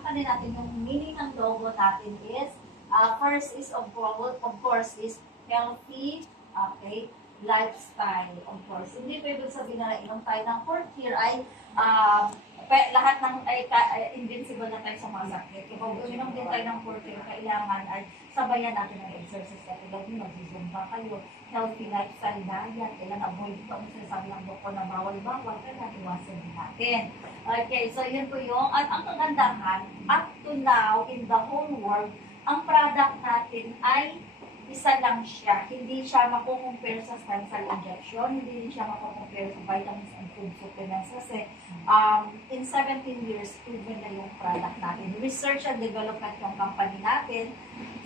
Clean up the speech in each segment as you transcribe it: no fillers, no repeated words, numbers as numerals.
company natin, yung meaning ng logo natin is, first is of course is healthy, okay, lifestyle, of course. Hindi pwede sabihin na inom tayo ng fourth year ay lahat ng invincible na tayo sa mga sakit. Kung inom din tayo ng fourth year, kailangan ay sabayan natin ng exercise natin. Lagi mag-zumba kayo, healthy lifestyle diet, kailan avoid ito ang sinasabi ng doktor na bawal-bawal, kailangan iwasan din natin. Okay, so yun po yung, at ang kagandahan, up to now, in the whole world, ang product natin ay isa lang siya. Hindi siya makukompare sa stem cell injection, hindi din siya makukompare sa vitamins and food supplements kasi in 17 years, proven na yung product natin. Research and development yung company natin.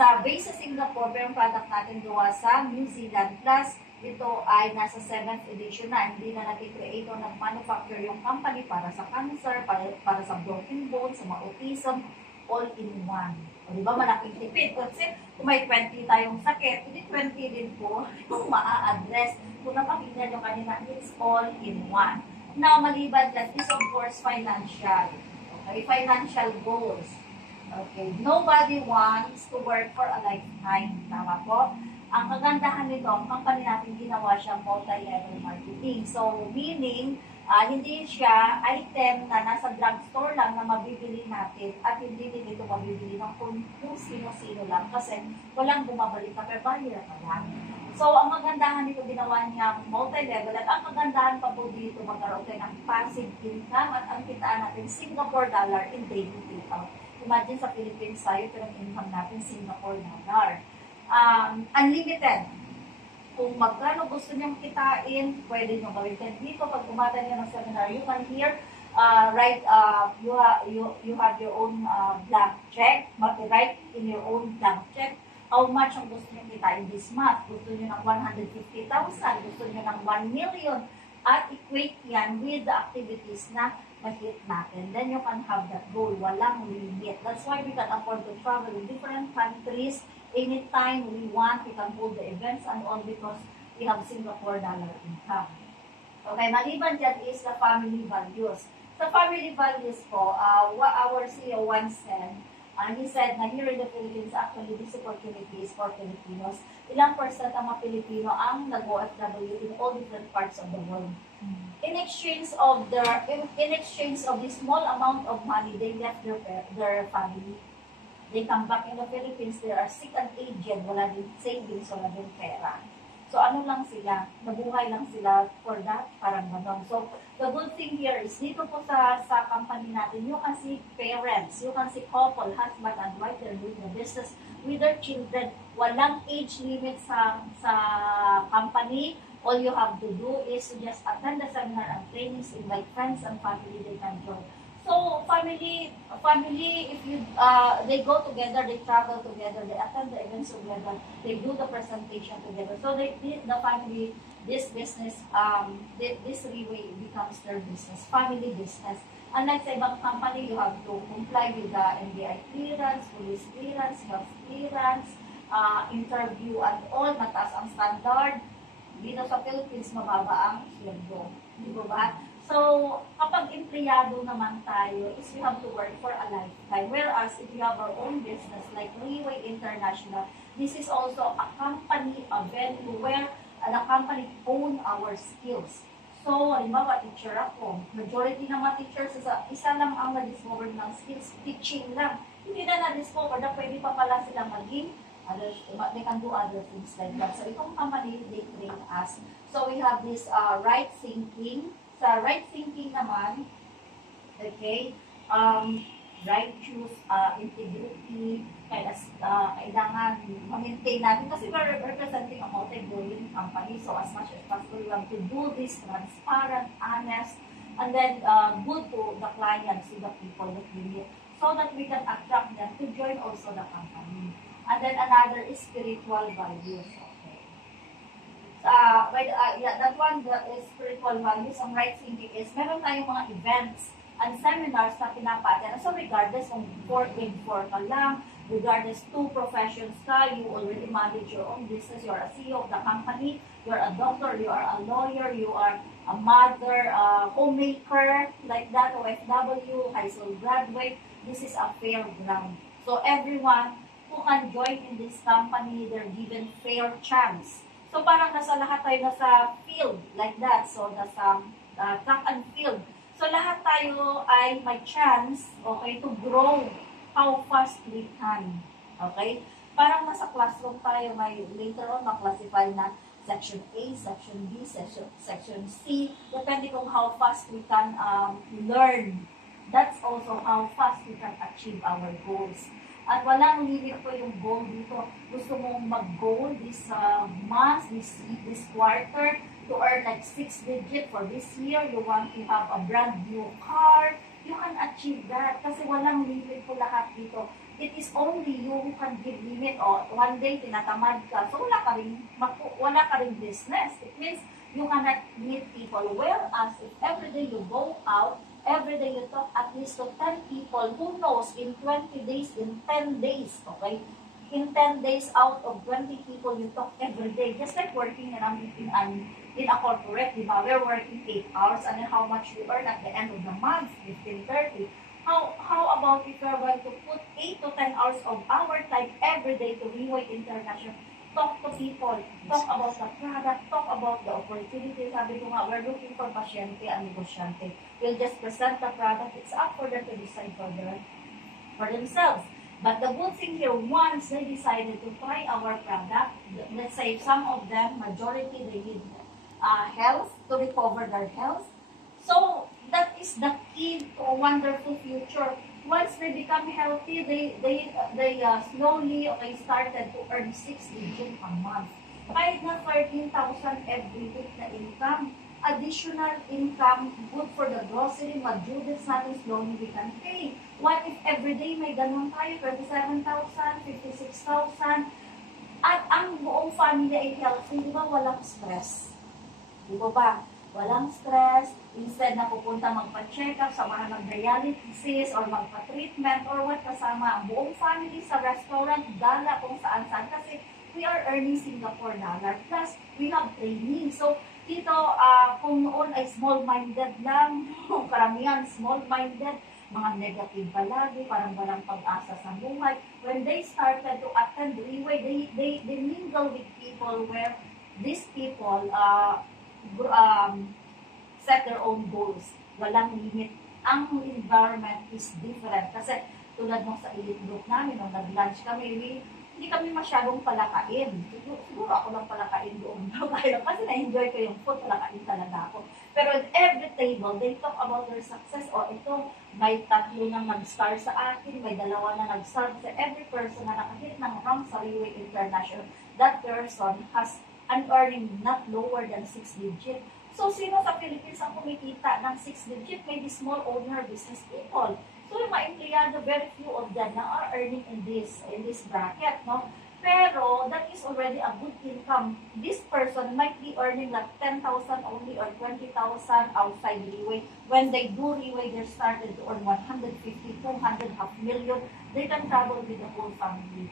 Sa base sa Singapore, pero yung product natin gawa sa New Zealand. Plus, ito ay nasa 7th edition na. Hindi na nag-create o nag-manufacture yung company para sa cancer, para sa broken bones, sa autism, all in one. O diba, malaking tipid. Kasi kung may 20 tayong sakit, hindi 20 din po yung maa-address. Kung napakinggan nyo kanina, it's all in one. Now, maliban dyan is of course financial. Okay, financial goals. Okay, nobody wants to work for a lifetime. Tama po? Ang kagandahan nito, ang company natin ginawa siya multi-level marketing. So, meaning, hindi siya item na nasa drugstore lang na mabibili natin at hindi din ito mabibili ng kung sino-sino lang kasi walang bumabalik na per buyer pa lang. So, ang kagandahan nito ginawa niya multi-level at ang kagandahan pa po dito magkaroon tayo ng passive income at ang kitaan natin Singapore dollar in daily payout. Imagine sa Philippines tayo, pero ang income natin Singapore dollar. Unlimited. Kung magkano gusto niyong kitain, pwede nyo gawin. Dito, pag umatan niyo ng seminar, you can hear, you have your own blank check, write in your own blank check, how much ang gusto nyo kitain this month. Gusto nyo ng 150,000, gusto nyo ng 1 million, at equate yan with the activities na ma-hit natin. Then you can have that goal. Walang limit. That's why we can afford to travel in different countries anytime we want. We can hold the events and all because we have Singapore dollar income. Okay, maliban dyan is the family values. Sa family values po, what our CEO once said, he said na here in the Philippines, actually this opportunity is for Filipinos. Ilang percent ang mga Pilipino ang nag-OFW in all different parts of the world. In exchange of the small amount of money they left their family, they come back in the Philippines, they are sick and aged, wala din savings, wala din pera. So ano lang sila, nabuhay lang sila for that, parang ganon. So the good thing here is dito po sa company natin, you can see parents, you can see couple, husband and wife, they're doing the business with their children. Walang age limit sa company. All you have to do is to just attend the seminar and trainings, invite friends and family, they can join. So family, if you they go together, they travel together, they attend the events together, they do the presentation together. So the family, this business, this really becomes their business, family business. Unlike sa ibang company, you have to comply with the NBI clearance, police clearance, health clearance, interview and all, mataas ang standard. Dito sa Philippines, mababa ang sweldo. Di ba? So, kapag empleyado naman tayo, is we have to work for a lifetime. Whereas, if you have our own business, like Leeway International, this is also a company, a venue where the company own our skills. So, halimbawa, teacher ako. Majority ng mga teachers, isa lang ang na-discover ng skills, teaching lang. Hindi na na-discover na pwede pa pala silang maging they can do other things like that. So, itong company, they train us. So, we have this right thinking. Sa right thinking naman, okay, right choose, integrity, kailangan ma-maintain natin kasi we're representing a multi-billion company. So, as much as possible, we have to do this transparent, honest, and then good to the clients, to the people that we meet, so that we can attract them to join also the company. And then another is spiritual values. Okay. That one, the spiritual values, ang right thinking is, meron tayong mga events and seminars na pinapatid. So regardless kung 4 ka lang, regardless 2 professions ka, you already manage your own business, you are a CEO of the company, you are a doctor, you are a lawyer, you are a mother, homemaker, like that, OFW, high school graduate, this is a fair ground. So everyone who can join in this company, they're given fair chance. So parang nasa lahat tayo nasa field like that. So nasa track and field. So lahat tayo ay may chance, okay, to grow how fast we can. Okay? Parang nasa classroom tayo, may later on maklasify na section A, section B, section C, depende kung how fast we can learn. That's also how fast we can achieve our goals. At walang limit po yung goal dito. Gusto mong mag-goal this month, this quarter, to earn like 6 digit for this year. You want to have a brand new car. You can achieve that. Kasi walang limit po lahat dito. It is only you who can give limit. O, one day, tinatamad ka. So, wala ka rin business. It means you cannot meet people. Whereas, if every day you go out, every day you talk at least to 10 people, who knows, in 20 days, in 10 days, okay? In 10 days out of 20 people, you talk every day. Just like working in a corporate, diba? We're working 8 hours, and then how much we earn at the end of the month, 15-30. How about if we're going to put 8 to 10 hours of our time every day to Reway International? Talk to people, talk about the product, talk about the opportunity. Sabi ko nga, we're looking for pasyente and negosyante. We'll just present the product. It's up for them to decide for themselves. But the good thing here, once they decided to try our product, let's say some of them, majority, they need health, to recover their health. So, that is the key to a wonderful future. Once they become healthy, they slowly started to earn 6 digit a month. Kahit na 13,000 every week na income, additional income, good for the grocery, mag-judice natin, slowly we can pay. What if everyday may ganun tayo, 27,000, 56,000, at ang buong family ay healthy, di ba walang stress? Di ba? Walang stress, instead na pupunta magpa-check up, samahan ng dialysis, or magpa-treatment, or what, kasama ang buong family sa restaurant, gala kung saan-saan, kasi we are earning Singapore dollar, plus we have training. So, dito, kung noon ay small-minded lang, karamihan small-minded, mga negative palagi, parang walang pag-asa sa buhay. When they started to attend Reway, they mingle with people where these people set their own goals. Walang limit. Ang environment is different. Kasi tulad nung sa elite group namin, nung nag-lunch kami, hindi kami masyadong palakain. Siguro ako lang palakain doon. Kasi na-enjoy ko yung food, palakain talaga ako. Pero at every table, they talk about their success. O ito, may 3 nang nag-star sa akin, may 2 na nag-star. Kasi every person na nakahit ng rank sa Reway International, that person has an earning not lower than 6 digit. So, sino sa Philippines ang kumikita ng 6 digit? Maybe small owner business people. So, yung mga empleyado, very few of them na are earning in this bracket, no? Pero, that is already a good income. This person might be earning like 10,000 only or 20,000 outside Reway. When they do Reway, they started to earn 150, 200, $500,000. They can travel with the whole family.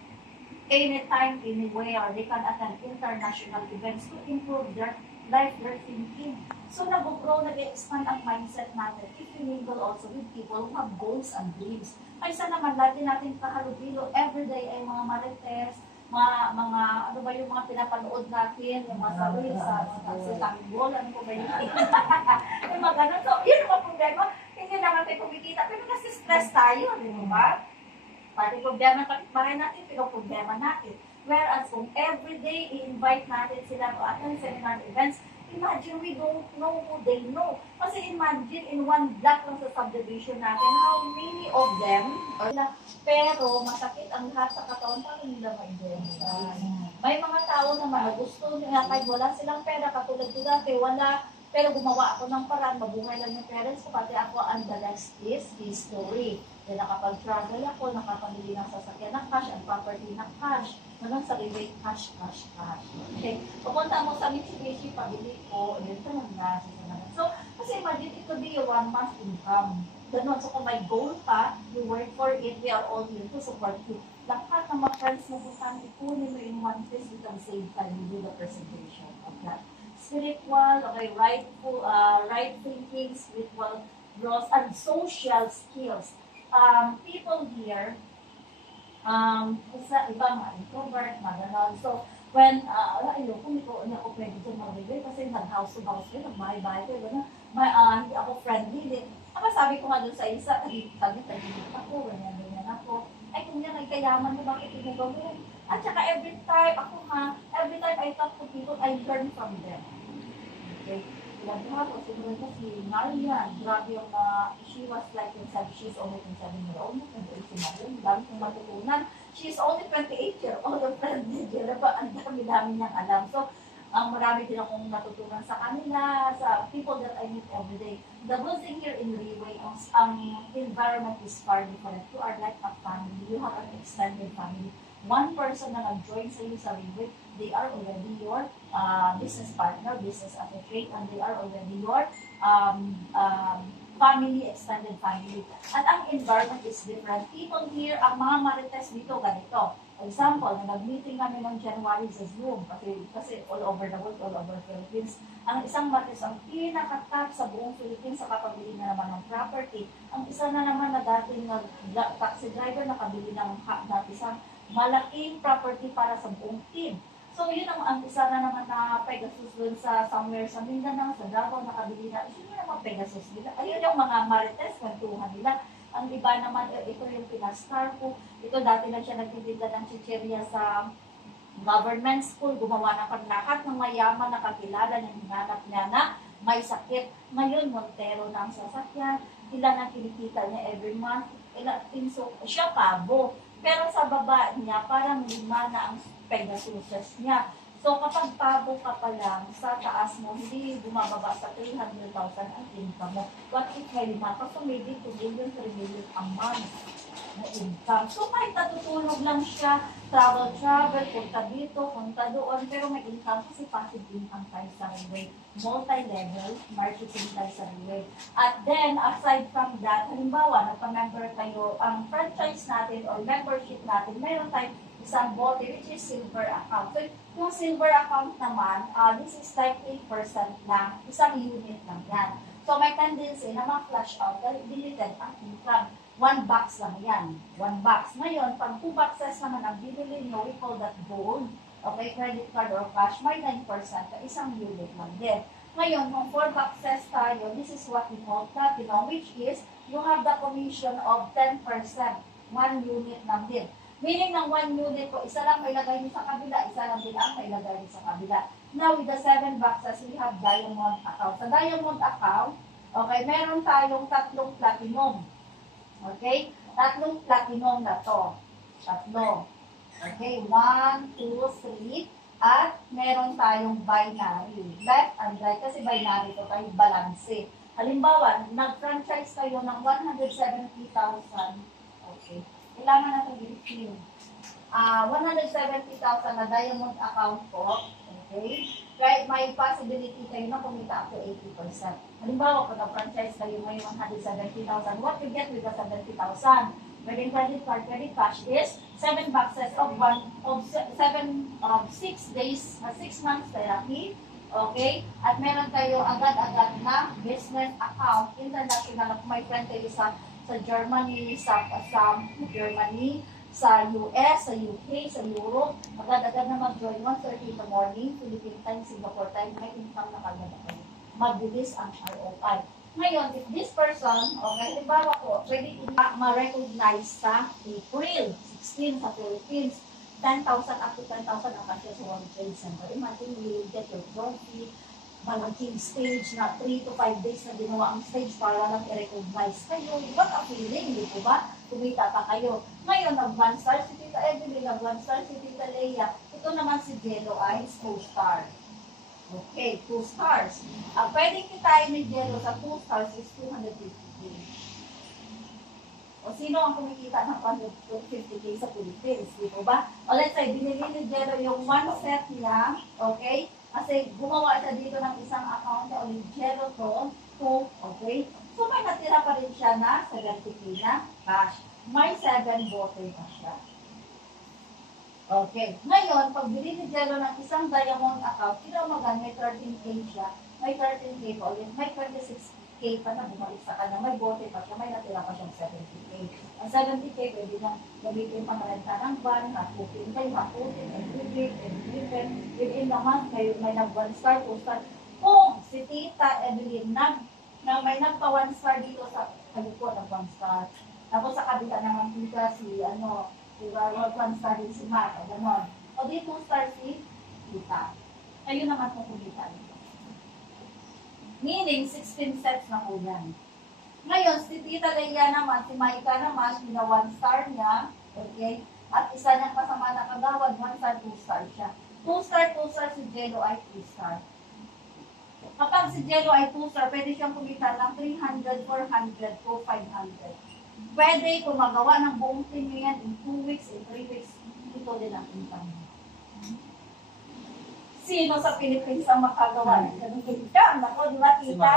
Anytime, anywhere, they can attend international events to improve their life, their thinking. So, nag-grow, nag-expand ang mindset natin if we mingle also with people who have goals and dreams. Kaysa naman, lagi natin kahalubilo, everyday ay mga marites, mga ano ba yung mga pinapanood natin, yung mga sabi sa tanggol, ano ba yun? Yung mga ganun. So, yun ang problema. Hindi naman tayo kumikita, pero kasi stress tayo, di ba? Pati problema, bahay natin, pero problema natin. Whereas kung everyday i-invite natin sila to attend seminar events, imagine we don't know who they know. Kasi imagine in one block lang sa subdivision natin, how many of them, pero masakit ang lahat sa katawan, paano nila ma-identify? May mga tao naman na gusto nila, kahit wala silang pera, katulad ko dati, wala, pero gumawa ako ng paraan, mabuhay lang yung parents ko, pati ako, and the rest is history. Then nakapag-travel ako, nakapamili ng sasakyan ng cash, and property ng cash. Hanggang sa rebate, cash. Okay. Pupunta mo sa Mitsubishi, pabili ko, and then talaga. So, kasi imagine, it could be your 1 month income. Ganun. So, kung may goal ka, you work for it, we are all here to support you. Lahat ng mga friends mo puntahan, ikunin mo in one place, you can save time, you do the presentation of that. Spiritual, okay, right thinking, spiritual growth, and social skills. people here, sa iba mga introvert, mga ganon. So, when, ayoko, hindi ako pwede dyan mag-relate kasi nag-house to house yun, nag-bahay-bahay ko, gano'n. Hindi ako friendly din. Ako sabi ko nga doon sa isa, tahimik ako, ganyan ako. Ay, kung yan ay kayaman ko, bakit hindi gawin? At saka every time I talk to people, I learn from them. Okay? Grabe ako, siguro ko si Marian, grabe yung she was like, she's only 27-year-old, si Marian, dami kong matutunan. She's only 28-year-old, ang friend niya, ang dami-dami niyang alam. So, marami din akong natutunan sa kanila, sa people that I meet every day. The good thing here in Riway, ang environment is far different. You are like a family. You have an extended family. One person na nag-join sa iyo sa Riway, they are already your business partner, business associate, and they are already your family, extended family. At ang environment is different. People here, ang mga marites dito, ganito. Example, na nag-meeting kami ng January sa Zoom, kasi all over the world, all over Philippines. Ang isang marites, ang pinaka-top sa buong Philippines sa kapabili na naman ng property. Ang isa na naman na dating taxi driver, nakabili ng isang malaking property para sa buong team. So, yun ang isa na naman na Pegasus dun sa somewhere sa Mindanao, sa Davao, nakabili na. Yun yung mga Pegasus nila. Ayun yung mga marites, kwentuhan nila. Ang iba naman, ito yung pinastar ko. Ito dati na siya nagtitinda ng chicheria sa government school. Gumawa ng panlahat ng mayaman na kakilala ng hinanap niya na may sakit. Ngayon, Montero na ang sasakyan. Ilan ang kinikita niya every month. Siya pabo. Pero sa baba niya, parang 5 na ang Pegasuses niya. So, kapag pabo ka pa lang, sa taas mo, hindi bumababa sa 300,000 ang income mo. What if may 5 ka? So, maybe 2 million, 3 million a month na income. So, kahit natutulog lang siya, travel, punta dito, punta doon, pero may income kasi passive income tayo sa Riway. Multi-level marketing tayo sa Riway. At then, aside from that, halimbawa, nagpa-member tayo, ang franchise natin or membership natin, mayroon tayong isang bote, which is silver account. So, yung silver account naman, this is like 8% lang, isang unit lang yan. So, may tendency na ma-flash out, deleted ang income. 1 box lang yan. 1 box. Ngayon, pag 2 boxes naman ang binili nyo, we call that gold. Okay, credit card or cash, may 9% ka, isang unit lang din. Ngayon, kung 4 boxes tayo, this is what we call platinum, which is, you have the commission of 10%. 1 unit lang din. Meaning ng 1 unit ko, isa lang may lagay niyo sa kabila, isa lang din ang may lagay niyo sa kabila. Now, with the 7 boxes, we have diamond account. Sa diamond account, okay, meron tayong 3 platinum. Okay? 3 platinum na to. 3. Okay, 1, 2, 3. At meron tayong binary. Left and right. Kasi binary to tayo, balance. Halimbawa, nag-franchise kayo ng 170,000. Okay. Kailangan natin i-review. 170,000 na diamond account po. Okay? Right, may possibility kayo na kumita up to 80%. Halimbawa, kung na-franchise kayo may 170,000, what you get with the 70,000? Pwedeng credit card, credit cash is 7 boxes of 6 days, 6 months therapy. Okay? At meron kayo agad-agad na business account, international. May friend kayo sa Germany, sa Germany, sa US, sa UK, sa Europe, agad-agad na mag-join 1:30 in the morning, Philippine time, Singapore time, may income na kagad ako. Mabilis ang ROI. Ngayon, if this person, okay, halimbawa ko, pwede ma-recognize sa April 16 sa Philippines, 10,000 up to 10,000 ang kasya sa World Trade Center. Imagine, you will get your trophy, malaking stage na 3 to 5 days na ginawa ang stage para lang i-recognize kayo. What a feeling, di po ba? Kumita pa kayo. Ngayon, nag-1 star si Tita Evelyn, nag-1 star si Tita Leia. Ito naman si Jello ay 2 star. Okay, 2 stars. Pwedeng kitain ni Jello sa 2 stars is 250K. O sino ang kumikita ng 250K sa Philippines? Di po ba? O let's say, binili ni Jello yung 1 set niya, okay? Kasi gumawa siya dito ng isang account na ulit Jello to, okay? So may natira pa rin siya na 70K na cash. May 7 bote pa siya. Okay. Ngayon, pag bili ni Jello ng isang diamond account, kinawagan may 13K siya, may 13K pa ulit, may 26K pa na bumalik sa kanya. May bote pa siya, may natira pa siyang 70K. Ang 70K, pwede niyang gamitin pang renta ng van, haputin kayo, haputin, and within the month, may nag-1 star, 2 star. Kung si Tita Evelyn may nagpa 1 star dito sa kalipot ng 1 star. Tapos sa kabila naman tita si World 1 star din si Mark, o gano'n. O di 2 star si Tita. Kayo naman kung kumita nito. Meaning, 16 sets na po yan. Ngayon, si Tita Leia naman, si Maika naman, sina 1 star niya, okay? At isa niyang kasama na kagawad, 1 star, 2 star siya. 2 star, si Jello ay 2 star. Kapag si Jello ay 2 star, pwede siyang kumita ng 300, 400, to 500. Pwede kung magawa ng buong team niya yan in 2 weeks, in 3 weeks, ito din ang income niya. Sino sa Philippines ang makagawa ng ganun kita? Nako, di ba, tita?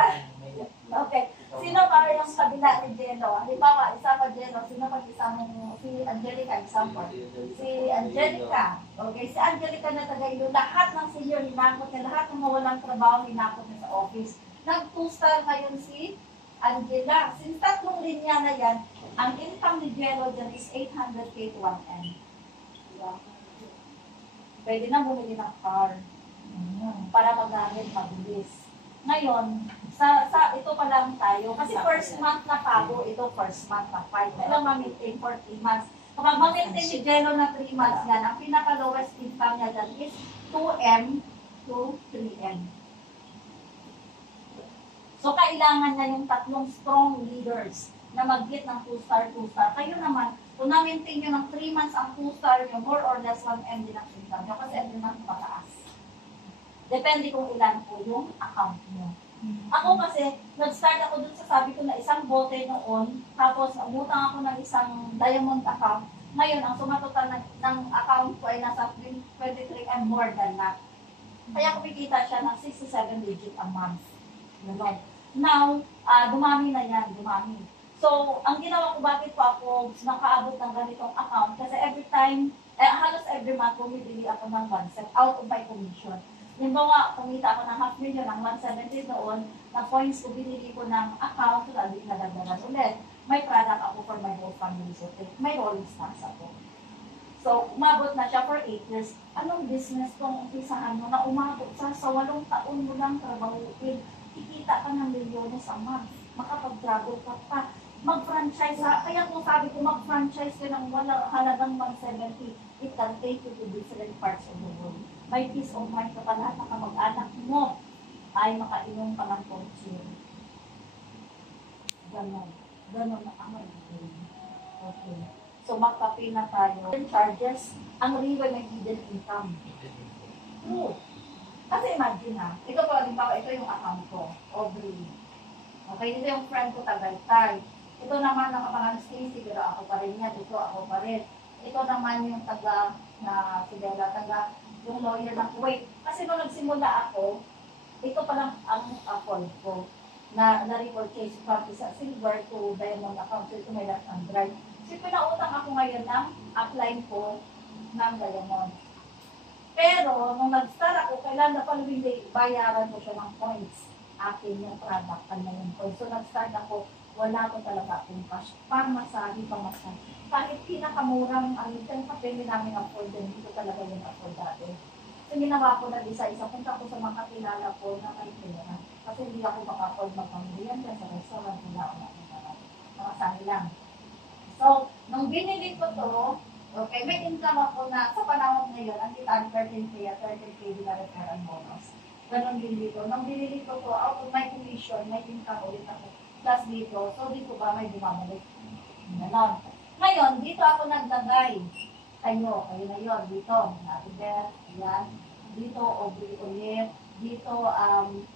Okay. Sino pa yung kabila ni Jello? Halimbawa, isa pa Jello, sino pa isa mo, si Angelica, example. Si Angelica. Okay, si Angelica na taga-ilo, lahat ng senior hinakot niya, lahat ng mawalang trabaho hinakot niya sa office. Nag-2 star ngayon si Angela. Since tatlong linya na yan, ang income ni Jello dyan is 800K to 1M. Diba? Pwede na bumili ng car. Para magamit mabilis. Ngayon, ito pa lang tayo. Kasi first month na pago, ito first month na 5. Kailang ma-maintain for 3 months. Kapag ma-maintain si Jello na 3 months yan, ang pinaka-lowest income niya dyan is 2M to 3M. So, kailangan na yung tatlong strong leaders na mag-get ng 2 star, 2 star. Kayo naman, kung na-maintain nyo ng 3 months ang 2 star nyo, more or less 1M din ang income nyo kasi every month mataas. Depende kung ilan po yung account nyo. Ako kasi, nag-start ako dun sa sabi ko na isang bote noon, tapos umutang ako ng isang diamond account. Ngayon, ang sumatotal ng account ko ay nasa 23 and more than that. Kaya kumikita siya ng 67 digit a month. Now, dumami na yan, dumami. So, ang ginawa ko, bakit po ako nakaabot ng ganitong account? Kasi every time, halos every month, bumibili ako ng 1 set out of my commission. Yung mga kumita ako ng 500,000, ng 170 doon, na points ko binili ko ng account, so hindi nadagdagan ulit. May product ako for my whole family, so may rolling stocks ako. So, umabot na siya for 8 years. Anong business kung umpisahan mo na umabot sa 8 taon mo lang trabahuin, kikita ka ng milyones a month, makapag-travel ka pa, mag-franchise ha. Kaya kung sabi ko mag-franchise ka ng halagang 170, it can take you to different parts of the world. May peace of mind ka pa lahat na kamag-anak mo ay makainom ka ng fortune. Ganon. Ganon na ang magiging. Okay. So, magkape na tayo. Charges, ang river may hidden income. True. Kasi imagine ha, ito po, halimbawa, ito yung account ko, Aubrey. Okay, ito yung friend ko, Tagaytay. Ito naman, nakapangalan Stacy, pero ako pa rin yan. Ito, ako pa rin. Ito naman yung taga, na Fidela, taga, yung lawyer ng Kuwait. Kasi nung nagsimula ako, ito pa lang ang account ko na na-repurchase from isa silver to diamond account. So ito may left and right. So pinautang ako ngayon ng upline ko ng diamond. Pero nung nag-start ako, kailan na following day, bayaran ko siya ng points. Akin yung product, kanya yung points. So nag-start ako, wala ko talaga akong cash. Pamasahe. Kahit pinakamurang yung kapili namin afford din, dito talaga yung afford dati. So ginawa ko na isa-isa, punta ko sa mga kilala ko na may pera. Kasi hindi ako maka-afford magpamilihan kasi sa restaurant, hindi ako nakasahi lang. So, nung binili ko to, okay, may income ako na sa panahon ngayon, ang kita 13K din na referral bonus. Ganon din dito. Nung binili ko to, out of my commission, may income ulit ako. Plus dito, so dito ba may bumabalik? Ganon. Ngayon, dito ako naglagay. Kayo na yun. Dito, Natibet, yan. Dito, Aubrey ulit. Dito,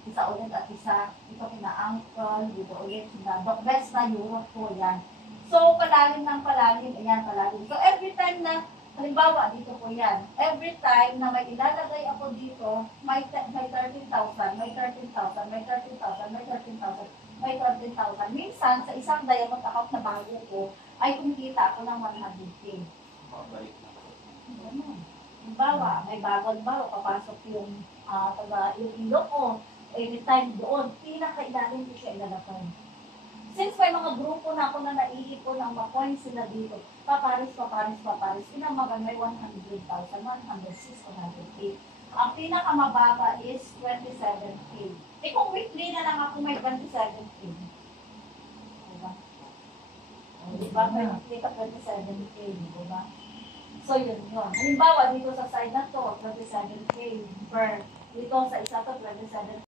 isa ulit at isa. Dito kina Uncle. Dito ulit kina Doc Best na Europe ko, yan. So, palalim ng palalim. Ayan, palalim. So, every time na, halimbawa, dito po yan. Every time na may ilalagay ako dito, may 13,000, may 13,000, may 13,000, may 13,000, may 13,000. Minsan, sa isang diamond account na bago ko, ay kumikita ako ng 100K. Halimbawa, may bago, papasok yung Iloilo ko. anytime doon, pinakailalim ko siya ilalakad. Since may mga grupo na ako na naiipon ng ma-coin sila dito, paparis, pinamagan may 100,000, 106, 108. Ang pinakamababa is 27K. Eh kung weekly na lang ako may 27K. Diba? Diba? May weekly ka 27K, diba? So yun. Halimbawa, dito sa side na to, 27K per. Dito sa isa to, 27K.